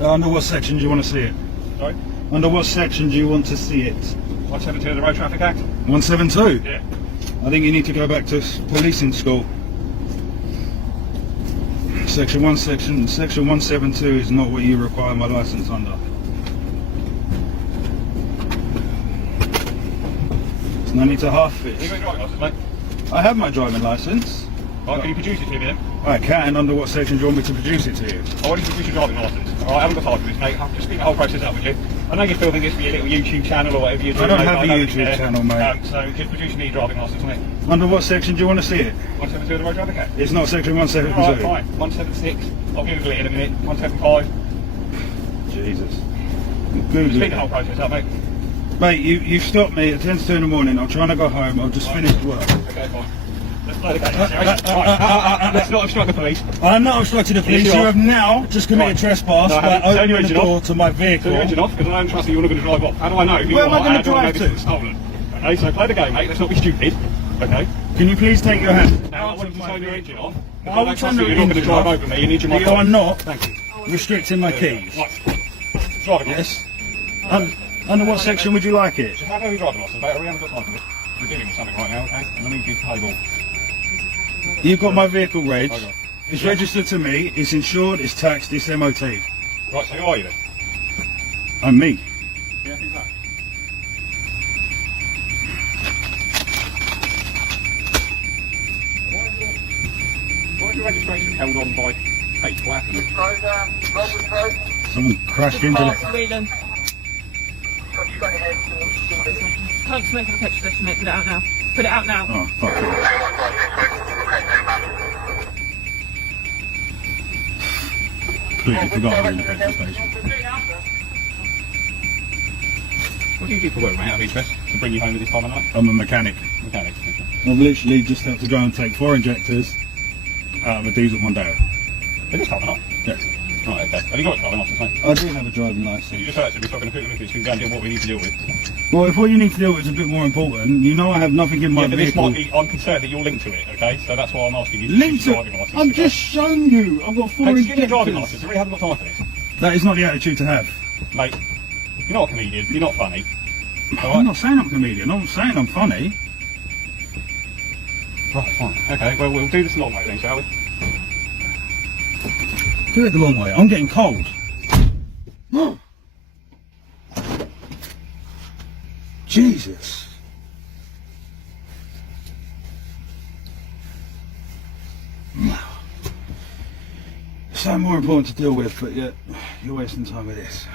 Under what section do you want to see it? Sorry? Under what section do you want to see it? 172 of the Road Traffic Act? 172? Yeah. I think you need to go back to policing school. Section 172 is not what you require my license under. There's no need to half it. You got your driving licence, mate? I have my driving license. Right, can you produce it to me then? I can. Under what section do you want me to produce it to you? I want you to produce your driving licence. Alright, I haven't got time for this, mate. I'll just speed the whole process up with you. I know you're filming this for your little YouTube channel or whatever you're doing. I don't mate, have a know YouTube channel, mate. So just produce me your driving licence, mate. Under what section do you want to see it? 172 of the Road Traffic Act? It's not section 172. Alright, fine. 176. I'll Google it in a minute. 175. Jesus. Just Google speed it. the whole process up, mate. Mate, you stopped me at 10 to 2 in the morning. I'm trying to go home. I've just finished work. Okay, fine. Let's play the game. Let's not obstruct the police. I'm not obstructing the police. Yes, You you are. have now just committed Right. trespass No, I by haven't. Turn your opening the engine door off. to my Turn your vehicle. engine off because I don't trust that you're not going to drive off. How do I know who Where you am I are? gonna How do I know drive this to? is stolen? Okay, so play the game, mate. Let's not be stupid. Okay. Can you please take your hand Now I want you to turn your engine off. I I will don't turn trust that the you're not going to engine drive off. over me. You need your You are not Thank you. restricting my keys. Right. Driving Yes. license. Under what section would you like it? Just have your driving license, mate. We haven't got time for this. We're dealing with something right now, okay? And I need you to play ball. You've got my vehicle reg. Okay. It's registered to me. It's insured. It's taxed. It's MOT. Right, so who are you then? I'm me. Yeah, who's that? Why is your registration held on by H? What happened? Someone crashed into it. Whelan. Can't smoke in the petrol station, mate. Put it out now. Put it out now. Oh, fuck it. Completely forgot I'm in the petrol station. What do you do for work, mate, out of interest? To bring you home at this time of night? I'm a mechanic. Mechanic. Okay. I've literally just had to go and take 4 injectors out of a diesel Mondeo. At this time of night? Yes. Right, okay. Have you got a driving license, mate? I do have a driving You license. just heard it, we're talking to people who can go and deal with what we need to deal with. Well, if what you need to deal with is a bit more important, you know I have nothing in my Yeah, but this vehicle. might be, I'm concerned that you're linked to it, okay? So that's why I'm asking you to Linked your to driving license. I'm okay? just showing you. I've got 4 Hey, just give me your driving injectors. license, I really haven't got time for this. That is not the attitude to have. Mate, you're not a comedian, you're not funny. I'm Alright? not saying I'm a comedian. I'm saying I'm funny. Right, fine. Okay, well, we'll do this the long way then, shall we? Do it the long way. I'm getting cold. Jesus. So more important to deal with, but yet you're wasting time with this.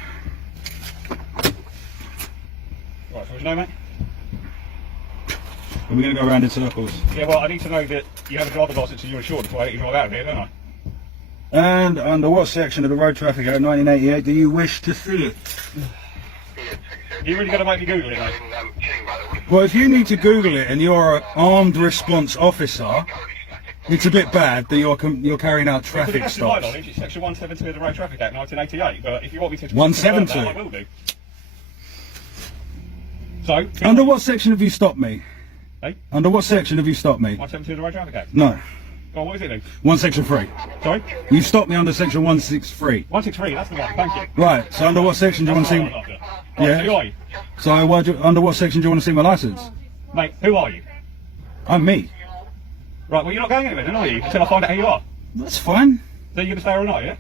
Right, so you know, mate? Are we going to go around in circles? Yeah, well, I need to know that you have a driver's license and you're insured before I let you drive out of here, don't I? And under what section of the Road Traffic Act 1988 do you wish to see it? You're really going to make me Google it, mate? Well, if you need to Google it and you're an armed response officer, it's a bit bad that you're carrying out To the traffic best of my stops. knowledge, it's section 172 of the Road Traffic Act 1988, but if you want me to... 172? I will do. So... Under what section have you stopped me? Hey? Under what section have you stopped me? 172 of the Road Traffic Act? No. Go on, what is it then? Section 3. Sorry? You stopped me under section 163. 163, that's the one, thank you. Right, so under what section do you want to see... Right, Yeah. so who are you? So under what section do you want to see my licence? Mate, who are you? I'm me. Right, well you're not going anywhere then, are you? Until I find out who you are. That's fine. So you're going to stay all night, yeah?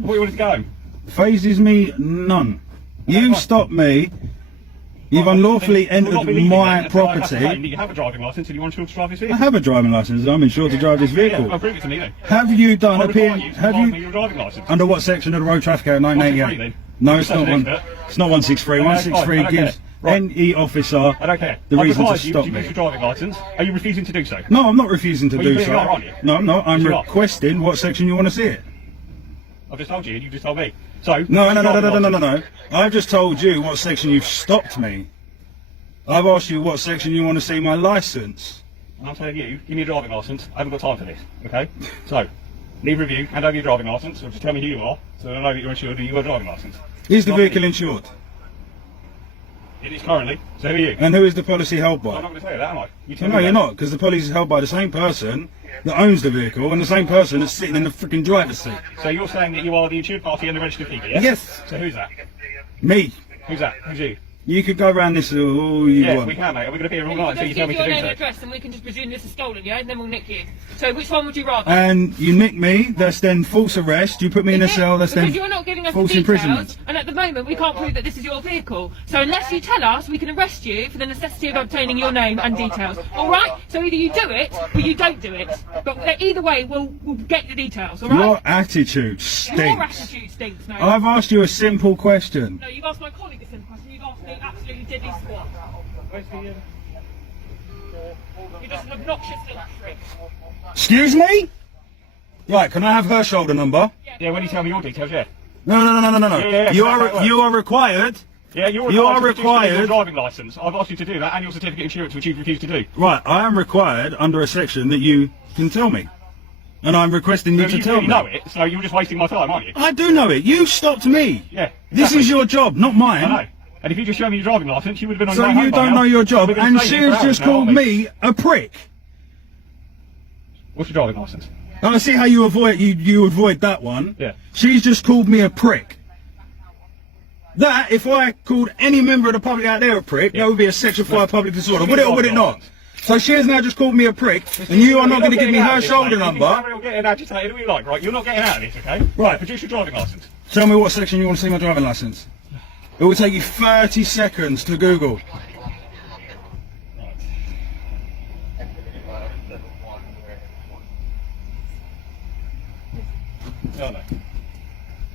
What you want to go home? Phases me none. You right. stopped me. You've Right, unlawfully then you'll not entered be leaving my then until I have to claim property. that you have a driving licence and you want to drive this I vehicle. have a driving licence. I'm insured to drive this Yeah, well, vehicle. prove it to me then. Have you done I a require PN? you to Have provide me you? your driving licence. Under what section of the Road Traffic Act 1988? 163 then. No, You're it's such not an one. expert. It's not 163. Okay, 163 fine, I don't gives care. Right. any officer I don't care. the I've reason to required you stop to use me. your driving licence. Are you refusing to do so? No, I'm not refusing to Well, do you clearly so. are, aren't you? No, I'm not. I'm Yes, you are. requesting what section you want to see it. I've just told you and you just told me. So... No. driving licence. I've just told you what section you've stopped me. I've asked you what section you want to see my licence. And I'm telling you, give me a driving licence. I haven't got time for this, okay? So, leave review, hand over your driving licence, or just tell me who you are, so I know that you're insured and you've got a driving licence. Is the Not vehicle me. insured? It is currently, so who are you? And who is the policy held I'm by? not going to tell you that, am I? You tell No, me you're that. not, because the policy is held by the same person that owns the vehicle and the same person that's sitting in the freaking driver's seat. So you're saying that you are the insured party and the registered keeper, yeah? Yes. So who's that? Me. Who's that? Who's you? You could go around this all you Yeah, want. we can, mate. Are we going to be here all You night until can you tell me give to your do name and so? address and we can just presume this is stolen, yeah? And then we'll nick you. So which one would you rather? And you nick me, that's then false arrest. You put me in a Is it? cell, that's then Because you're not giving us false the details, imprisonment. and at the moment we can't prove that this is your vehicle. So unless you tell us, we can arrest you for the necessity of obtaining your name and details. All right? So either you do it or you don't do it. But either way, we'll get the details. All right? Your attitude Your stinks. attitude stinks. No. I've asked you a simple question. No, you've asked my colleague a simple question. You've asked me absolutely diddly squat. Where's the... You're just an obnoxious little prick. Excuse me? Right, can I have her shoulder number? Yeah, when you tell me your details, yeah. No. Yeah, You that's how it are works. you are required. Yeah, you're You are required to produce your required- driving licence. I've asked you to do that and your certificate of insurance, which you've refused to do. Right, I am required under a section that you can tell me. And I'm requesting you So to you tell really me. know it, so you're just wasting my time, aren't you? I do know it. You stopped me. Yeah. This exactly. is your job, not I mine. know. And if you just show me your driving licence, you would have been on So your way home you by don't now. know your job, We've been and staying she here for has hours just now, called aren't we? me a prick. What's your driving licence? I see how you avoid that one. Yeah. She's just called me a prick. That, if I called any member of the public out there a prick, Yeah. that would be a Section 5 public disorder. Would it or would it not? License. So she has now just called me a prick, and you are not going to give me her shoulder You're number. getting agitated, who you like, right? You're not getting out of this, okay? Right. Produce your driving licence. Tell me what section you want to see my driving licence. It will take you 30 seconds to Google. No, no.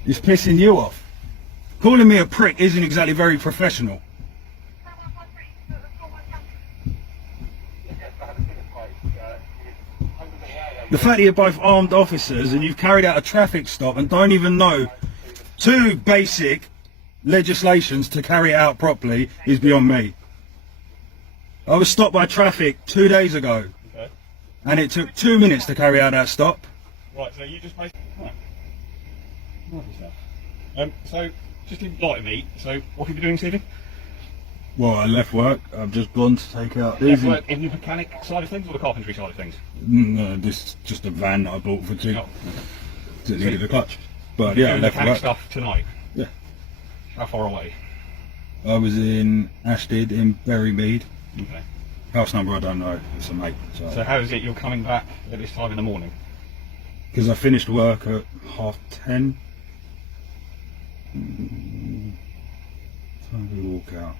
It's pissing you off. Calling me a prick isn't exactly very professional. The fact that you're both armed officers and you've carried out a traffic stop and don't even know two basic legislations to carry it out properly is beyond me. I was stopped by traffic 2 days ago Okay. and it took 2 minutes to carry out that stop. Right, so you just basically... Right. Lovely stuff. So, just enlighten me. So, what have you been doing this evening? Well, I left work. I've just gone to take out Left these. work in the mechanic side of things or the carpentry side of things? No, this is just a van that I bought for two. Oh. It needed a clutch. But You're yeah, I doing left mechanic work. stuff tonight. Yeah. How far away? I was in Ashted in Berrymead. Okay. House number I don't know. It's a mate. So how is it you're coming back at this time in the morning? Because I finished work at 10:30. Time to walk out.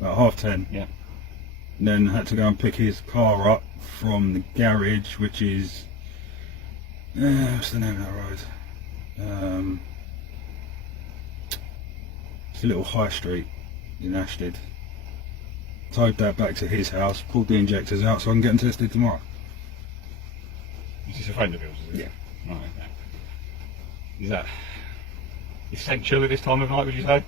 About 10:30. Yeah. And then had to go and pick his car up from the garage, which is what's the name of that road? It's a little high street in Ashted. Towed that back to his house, pulled the injectors out so I can get them tested tomorrow. Is this a friend of yours, is it? Yeah. Right, okay. Is that essential at this time of night, would you say?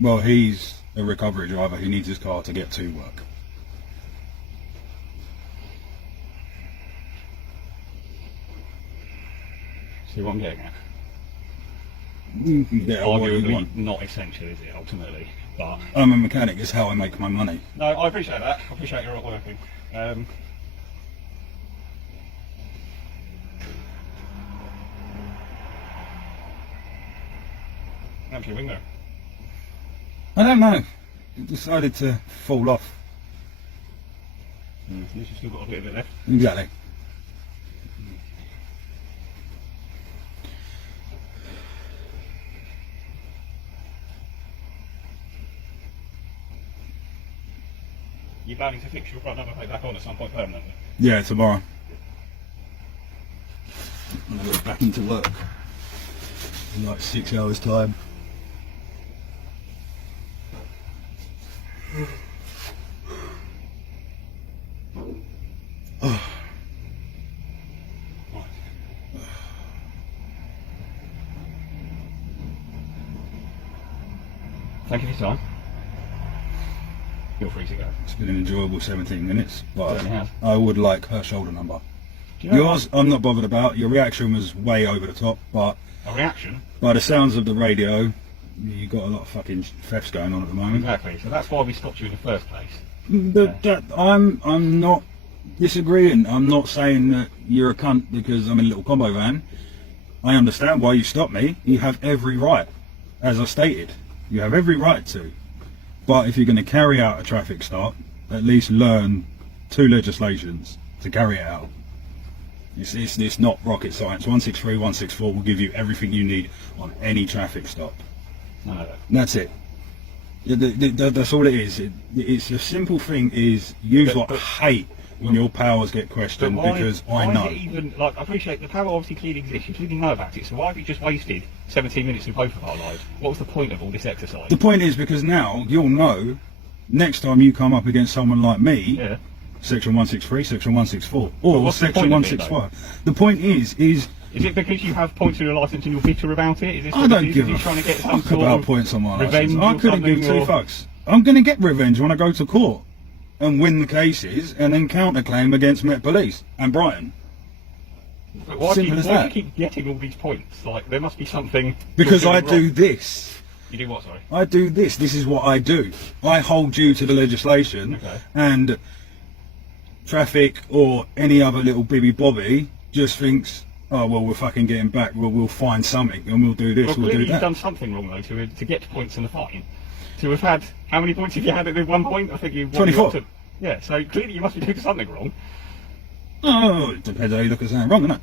Well, he's a recovery driver who needs his car to get to work. See what I'm getting at? You can get what you Arguably want. not essential, is it, ultimately? But I'm a mechanic, it's how I make my money. no, I appreciate that. I appreciate you're not working. How's your window? I don't know. It decided to fall off. At least you've still got a bit of it left. Exactly. You're planning to fix your front number plate back on at some point permanently? Yeah, tomorrow. I'm gonna go back into work in like 6 hours time. Right. Thank you for your time. You're free to go. It's been an enjoyable 17 minutes, but Certainly has. I would like her shoulder number. Do you know Yours, I'm not bothered about. Your reaction was way over the top, but a reaction? by the sounds of the radio, you got a lot of fucking thefts going on at the moment. Exactly. So that's why we stopped you in the first place. I'm not disagreeing. I'm not saying that you're a cunt because I'm in a little combo van. I understand why you stopped me. You have every right, as I stated. You have every right to. But if you're going to carry out a traffic stop, at least learn 2 legislations to carry it out. It's not rocket science. 163, 164 will give you everything you need on any traffic stop. No. That's it. That's all it is. It's a simple thing. Is you lot hate when your powers get questioned because I know. Why is it even, like, I appreciate the power obviously clearly exists, you clearly know about it, so why have you just wasted 17 minutes in both of our lives? What was the point of all this exercise? The point is because now you'll know next time you come up against someone like me, Yeah. Section 163, Section 164, or what's the Section point of it, 165. The point is Is it because you have points on your licence and you're bitter about it? Is this I don't give you a trying to get some fuck sort about of points on my revenge license. I or couldn't give something, 2 or- fucks. I'm going to get revenge when I go to court and win the cases and then counterclaim against Met Police and Brighton. But why do Simple you as that. keep getting all these points? Like, there must be something... Because you're I doing do wrong. this. You do what, sorry? I do this. This is what I do. I hold you to the legislation, Okay. and traffic or any other little bibby bobby just thinks, oh well, we're fucking getting back. We'll find something and we'll do this. Well, we'll clearly do you've that. done something wrong, though, to get points in the fine. To have had... How many points have you had at 1 point? I think you... 24. Yeah, so clearly you must be doing something wrong. Oh, it depends how you look at something wrong, innit?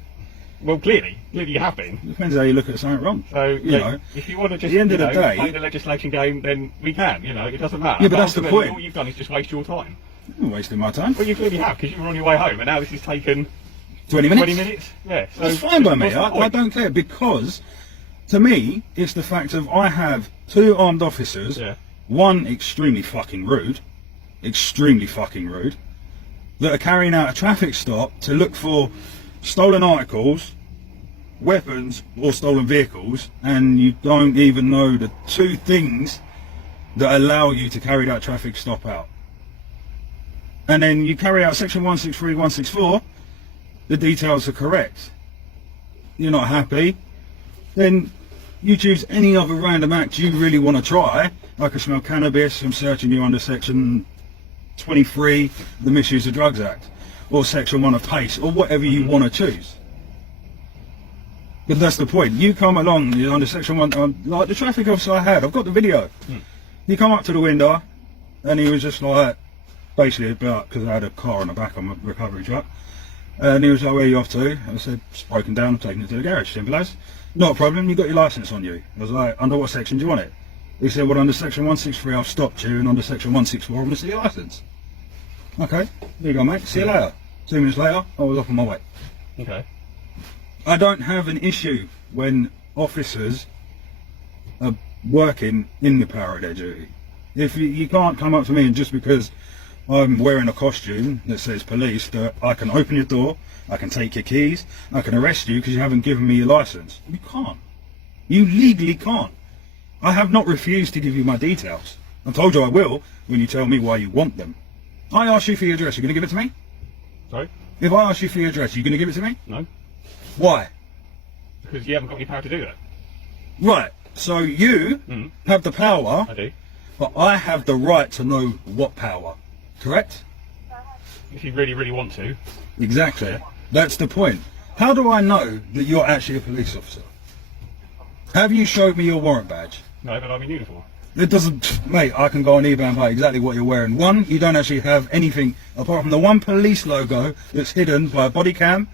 Well, clearly you have been. Depends how you look at something wrong. So, you yeah, know, if you want to just at the end of the day- play the legislation game, then we can, it doesn't matter. Yeah, but that's the ultimately, point. All you've done is just waste your time. I'm wasting my time. Well, you clearly have, because you were on your way home, and now this has taken 20 minutes. 20 minutes? Yeah. So That's fine by me. what's the I point? don't care because, to me, it's the fact of I have 2 armed officers. Yeah. One extremely fucking rude, that are carrying out a traffic stop to look for stolen articles, weapons, or stolen vehicles, and you don't even know the 2 things that allow you to carry that traffic stop out. And then you carry out Section 163, 164, the details are correct. You're not happy, then you choose any other random act you really want to try. I can smell cannabis, I'm searching you under Section 23, the Misuse of Drugs Act, or Section 1 of PACE, or whatever you want to choose. But that's the point. You come along, you're under Section 1, like the traffic officer I had, I've got the video. You come up to the window, and he was just like, basically about, because I had a car on the back of my recovery truck, and he was like, where are you off to? I said, it's broken down, taking it to the garage, simple as. Not a problem, you got your licence on you. I was like, under what section do you want it? He said, well, under Section 163 I've stopped you, and under Section 164 I want to see your licence. Okay, there you go, mate, see you later. 2 minutes later, I was off on my way. Okay. I don't have an issue when officers are working in the power of their duty. If you can't come up to me and just because I'm wearing a costume that says police, that I can open your door, I can take your keys, I can arrest you because you haven't given me your licence. You can't. You legally can't. I have not refused to give you my details. I told you I will when you tell me why you want them. I ask you for your address, you're going to give it to me? Sorry? If I ask you for your address, you're going to give it to me? No. Why? Because you haven't got any power to do that. Right, so you have the power, I do. but I have the right to know what power. Correct? If you really, really want to. Exactly. That's the point. How do I know that you're actually a police officer? Have you showed me your warrant badge? No, but I'm in uniform. It doesn't, mate, I can go on eBay and buy exactly what you're wearing. One, you don't actually have anything apart from the one police logo that's hidden by a body cam,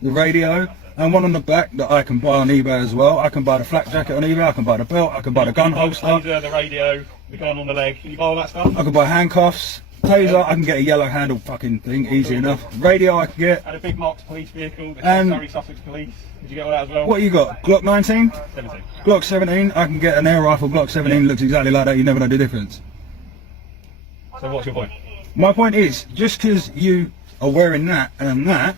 the radio, and one on the back that I can buy on eBay as well. I can buy the flak jacket on eBay, I can buy the belt, I can buy the gun holster, The radio, the gun on the leg. Can you buy all that stuff? I can buy handcuffs, taser, I can get a yellow handle fucking thing, easy enough. Radio I can get. Had a big marked police vehicle, the And- Surrey Sussex Police. Did you get all that as well? What you got? Glock 19? 17. Glock 17, I can get an air rifle Glock 17, looks exactly like that, you never know the difference. So what's your point? My point is, just because you are wearing that and that,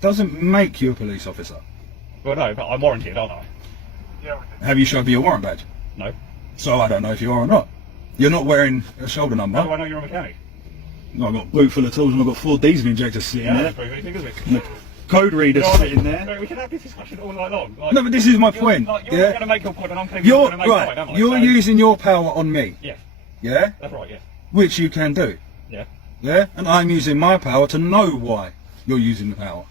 doesn't make you a police officer. Well, no, but I'm warranted, aren't I? Have you showed me your warrant badge? No. So I don't know if you are or not. You're not wearing a shoulder How do number. I know you're a mechanic? I've got a boot full of tools and I've got 4 diesel injectors sitting Yeah, there. that's very big, isn't it? And the code reader sitting there. No, we can have this discussion all night long. Like, No, but this is my you're, point. Like, you're Yeah? going to make your point, and I'm going You're to make mine, am right. I? You're So- using your power on me. Yeah, Yeah? that's right. Yeah, Which you can do. yeah. Yeah? And I'm using my power to know why you're using the power.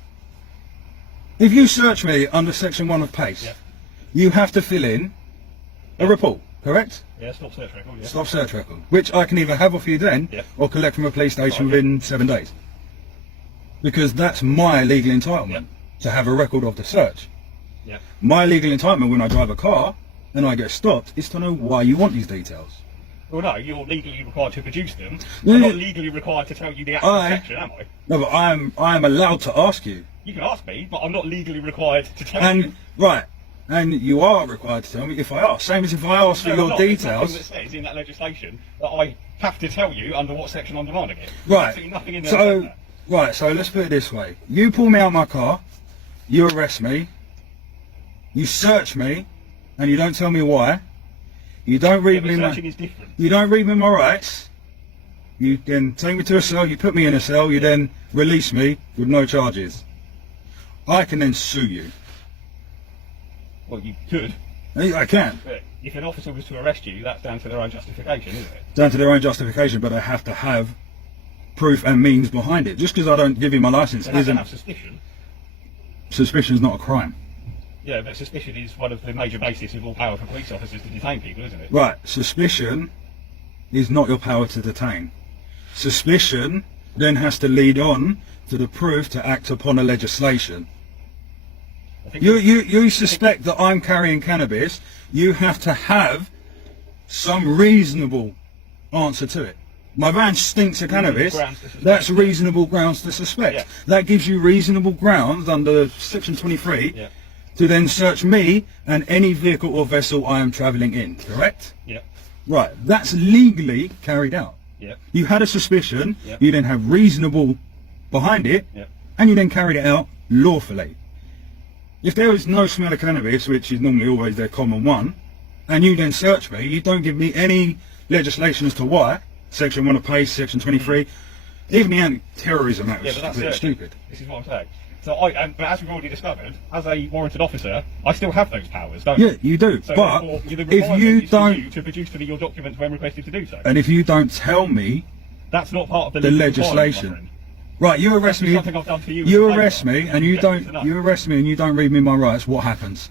If you search me under section 1 of PACE, Yeah. you have to fill in a report, correct? Yeah, stop search record. Yeah. Stop search record, which I can either have off you then Yeah. or collect from a police station Right, yeah. within 7 days. Because that's my legal entitlement to have a record of the search. Yeah. My legal entitlement when I drive a car and I get stopped is to know why you want these details. Well, no, you're legally required to produce them. Yeah, I'm yeah. not legally required to tell you the actual section, am I? No, but I'm allowed to ask you. You can ask me, but I'm not legally required to tell you. And right, and you are required to tell me if I ask. Same as if I ask for No, I'm your not. There's details. nothing that says in that legislation that I have to tell you under what section I'm demanding it. There's Right. absolutely nothing in there that says So that. right, so let's put it this way. You pull me out my car, you arrest me, you search me, and you don't tell me why. You don't Yeah, read but me my searching is different. you don't read me my rights. You then take me to a cell, you put me in a cell, you then release me with no charges. I can then sue you. Well, you could, I can. but if an officer was to arrest you, that's down to their own justification, isn't it? Down to their own justification, but I have to have proof and means behind it. Just because I don't give you my license They have to isn't have suspicion. suspicion is not a crime. Yeah, but suspicion is one of the major bases of all power for police officers to detain people, isn't it? Right, suspicion is not your power to detain. Suspicion then has to lead on to the proof to act upon a legislation. I think You suspect that I'm carrying cannabis, you have to have some reasonable answer to it. My van stinks of cannabis, grounds to suspect. that's reasonable grounds to suspect. Yeah. That gives you reasonable grounds under section 23 Yeah. to then search me and any vehicle or vessel I am travelling in, correct? Yeah. Right, that's legally carried out. Yeah. You had a suspicion, Yeah. you then have reasonable behind it, Yeah. and you then carried it out lawfully. If there is no smell of cannabis, which is normally always their common one, and you then search me, you don't give me any legislation as to why, section 1 of PACE, section 23, even the Anti-Terrorism Act Yeah, was but that's completely searching. stupid. This is what I'm saying. So but as we've already discovered, as a warranted officer, I still have those powers, don't Yeah, I? you do, So but therefore, the if requirement you is for don't, you to produce to me your documents when requested to do so. and if you don't tell me, That's not part of the the legal requirement, my legislation. friend. right, you arrest That's me, something I've done for you as you a favour. arrest me, and you Yeah, don't, it's enough. you arrest me and you don't read me my rights, what happens?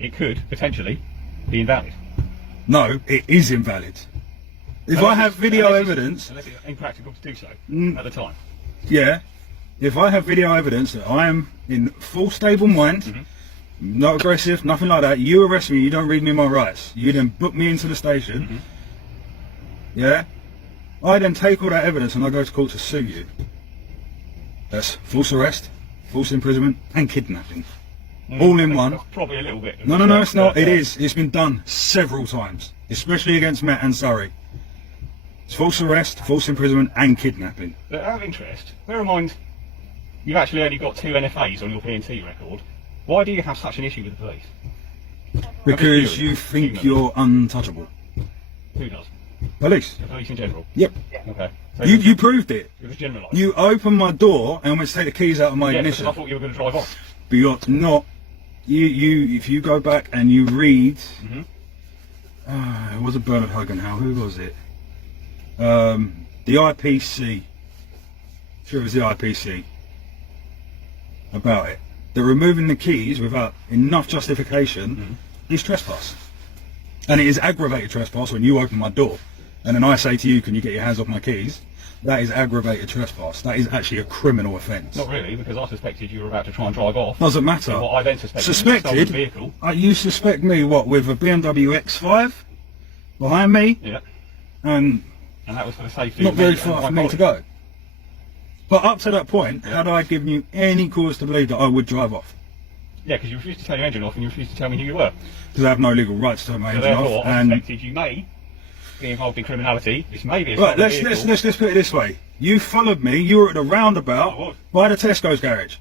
It could potentially be invalid. No, it is invalid. If I Unless have it's- video unless it's- evidence, Unless it's impractical to do so Mm. at the time. yeah, if I have video evidence that I am in full stable mind, Mm-hmm. not aggressive, nothing like that, you arrest me, you don't read me my rights, you then book me into the station, Mm-hmm. yeah, I then take all that evidence and I go to court to sue you. That's false arrest, false imprisonment, and kidnapping. All in one. That's probably a little bit. No, it's not. It is. It's been done several times, especially against Matt and Surrey. It's false arrest, false imprisonment, and kidnapping. But out of interest, bear in mind, you've actually only got 2 NFAs on your P&T record. Why do you have such an issue with the police? Because you. you think You know. you're untouchable. Who does? Police. The police in general. Yep. Okay. So You proved it. it was generalised. You opened my door and went to take the keys out of my yeah, ignition. because I thought you were going to drive off. But you're not. You. If you go back and you read, Mhm. It wasn't Bernard Hogenhow. Who was it? The IPC. Sure, it was the IPC. About it. That removing the keys without enough justification is trespass, and it is aggravated trespass when you open my door, and then I say to you, "Can you get your hands off my keys?" That is aggravated trespass. That is actually a criminal offence. Not really, because I suspected you were about to try and drive off. Doesn't matter. So what I then suspected was a stolen Suspected? vehicle. You suspect me what with a BMW X5 behind me, Yeah. and And that was for the safety not of very me far and for my me to colleague. go. But up to that point, had I given you any cause to believe that I would drive off? Yeah, because you refused to turn your engine off and you refused to tell me who you were. Because I have no legal rights to turn my So engine therefore, off. I And suspected you may be involved in criminality. This may be a right, stolen let's vehicle. put it this way. You followed me. You were at the I roundabout was. by the Tesco's garage.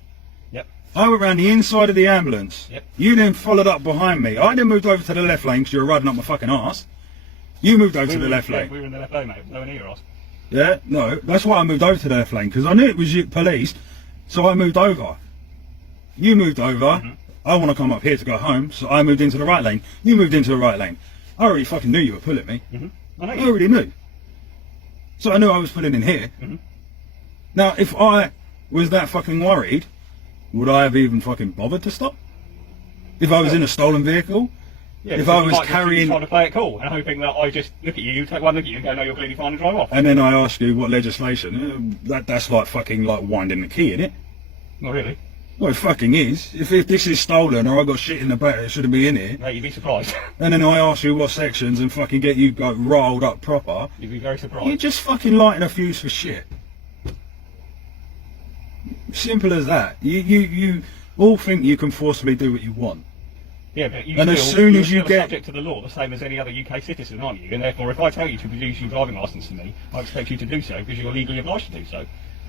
Yep. I went round the inside of the ambulance. Yep. You then followed up behind me. I then moved over to the left lane because you were riding up my fucking arse. You moved over to the left lane. We were in the left lane, mate. No one near us. Yeah, no, that's why I moved over to the left lane, because I knew it was you, police, so I moved over. You moved over, I want to come up here to go home, so I moved into the right lane. You moved into the right lane. I already fucking knew you were pulling me. I know I you. already knew. So I knew I was pulling in here. Now, if I was that fucking worried, would I have even fucking bothered to stop? If I was in a stolen vehicle? Yeah, if because I you was might just be carrying... trying to play it cool and hoping that I just look at you, take one look at you and go, no, you're clearly fine, and drive off. And then I ask you what legislation, that's like fucking like winding the key, innit? Not really. Well, it fucking is. If this is stolen or I got shit in the back that shouldn't be in here, Mate, you'd be surprised. and then I ask you what sections and fucking get you like, rolled up proper, You'd be very surprised. you're just fucking lighting a fuse for shit. Simple as that. You all think you can forcibly do what you want. Yeah, but you And still, as soon you're as you still get- subject to the law, the same as any other UK citizen, aren't you? And therefore, if I tell you to produce your driving licence to me, I expect you to do so because you're legally obliged to do so.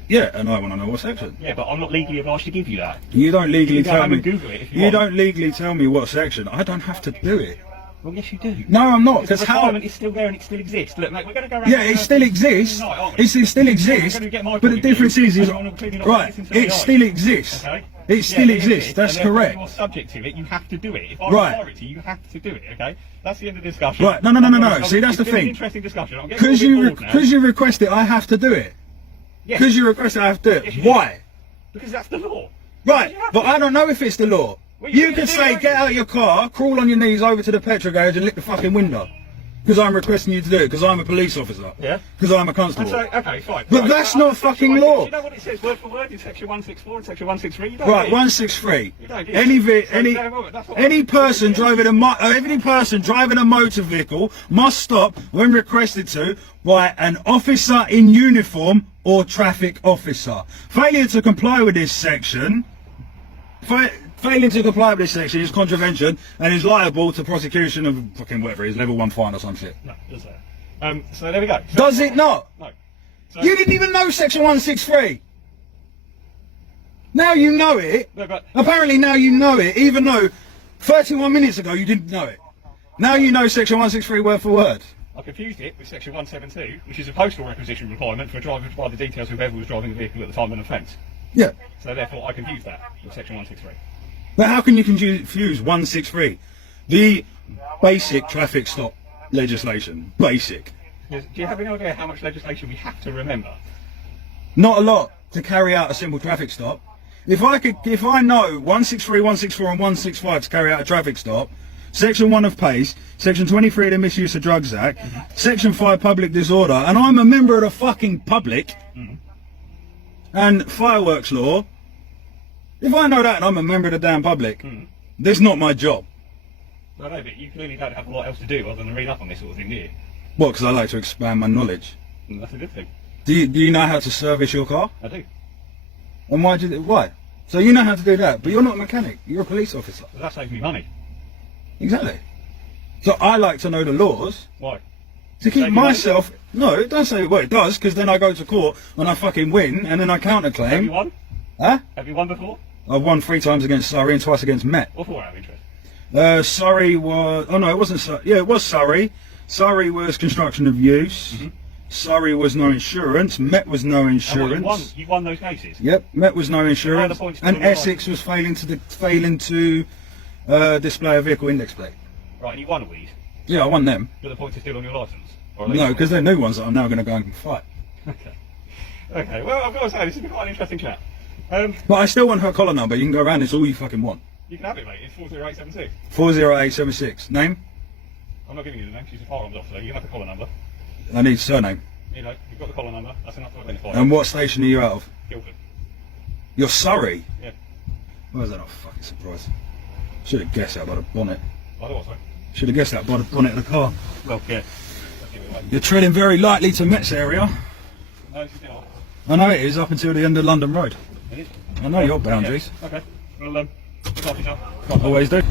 Yeah, and I want to know what section. Yeah, but I'm not legally obliged to give you that. You don't legally You can go tell home me. and Google it if you You want. don't legally tell me what section. I don't have to do it. Well, yes, you do. No, I'm not. Because Because the how? requirement is still there and it still exists. Look, mate, we're going to go around. Yeah, it still exists. Tonight, aren't we? It still exists. We're gonna get my But point the of view, difference is and you're clearly not right. listening to me It either. still exists. Okay? It still exists. That's and therefore correct. You're subject to it. You have to do it. If I Right. require it to you, you have to do it. Okay? That's the end of the discussion. Right. No. See, that's the It's been an thing. interesting discussion. I'm getting Because a little bit bored now. you request it, I have to do it. Yes, Because you request it, I have to do Yes, it. you do. Why? because that's the law. Right. You have But to. I don't know if it's the law. Well, You you could do say, it, get out of your car, crawl on your knees over to the petrol garage and lick the fucking window. Because I'm requesting you to do it. Because I'm a police officer. Yeah. Because I'm a And constable. so, okay, fine. But Right, that's so not under section fucking 1, law. Do you know what it says word for word in section 164 and section 163? You don't Right, do it. 163. You don't do Any it. So, any no, well, that's what any I'm- person driving a motor vehicle must stop when requested to by an officer in uniform or traffic officer. Failure to comply with this section. Failing to comply with this section is contravention and is liable to prosecution of fucking whatever it is, level 1 fine or some shit. No, it does that. So there we go. So, Does it not? No. So, You didn't even know section 163. Now you know it. No, but Apparently now you know it, even though 31 minutes ago you didn't know it. Now you know section 163 word for word. I confused it with section 172, which is a postal requisition requirement for a driver to provide the details of whoever was driving the vehicle at the time of an offence. Yeah. So therefore, I confused that with section 163. But how can you confuse 163? The basic traffic stop legislation. Basic. Do you have any idea how much legislation we have to remember? Not a lot to carry out a simple traffic stop. If I know 163, 164 and 165 to carry out a traffic stop, section 1 of PACE, section 23 of the Misuse of Drugs Act, section 5 public disorder, and I'm a member of the fucking public, and fireworks law, if I know that and I'm a member of the damn public, that's not my job. I know, but you clearly don't have a lot else to do other than read up on this sort of thing, do you? What, because I like to expand my knowledge. And that's a good thing. Do you know how to service your car? I do. And why? So you know how to do that, but you're not a mechanic, you're a police officer. But that saves me money. Exactly. So I like to know the laws Why? to keep Save you money? myself... No, don't say, well, it does, because then I go to court and I fucking win, and then I Have you counterclaim. won? Huh? Have you won before? I've won 3 times against Surrey and twice against Met. Or 4 out of interest? Surrey was... Oh no, it wasn't Surrey. Yeah, it was Surrey. Surrey was construction of use. Surrey was no insurance. Met was no And insurance. what, you won those cases? Yep, Met was no How are insurance. the points And still on your Essex was failing to display a vehicle index plate. Right, and you won all these? Yeah, I won them. But the points are still on your licence? Or are they No, not? because they're new ones that I'm now going to go and fight. Okay. Okay, well, I've got to say, this has been quite an interesting chat. But I still want her collar number. You can go around. It's all you fucking want. You can have it, mate. It's 40876. 40876. Name? I'm not giving you the name. She's a firearms officer. You can have the collar number. I need surname. You know, you've got the collar number. That's enough to identify. And what station are you out of? Guildford. You're Surrey. Yeah. Why is that not a fucking surprise? Should have guessed that by the bonnet. I thought so. Should have guessed that by the bonnet of the car. Well, yeah. Let's give it away. You're treading very lightly to Met's area. No, it's not. I know it is up until the end of London Road. It is. I know your boundaries. Okay. Well, look after yourself. Always do.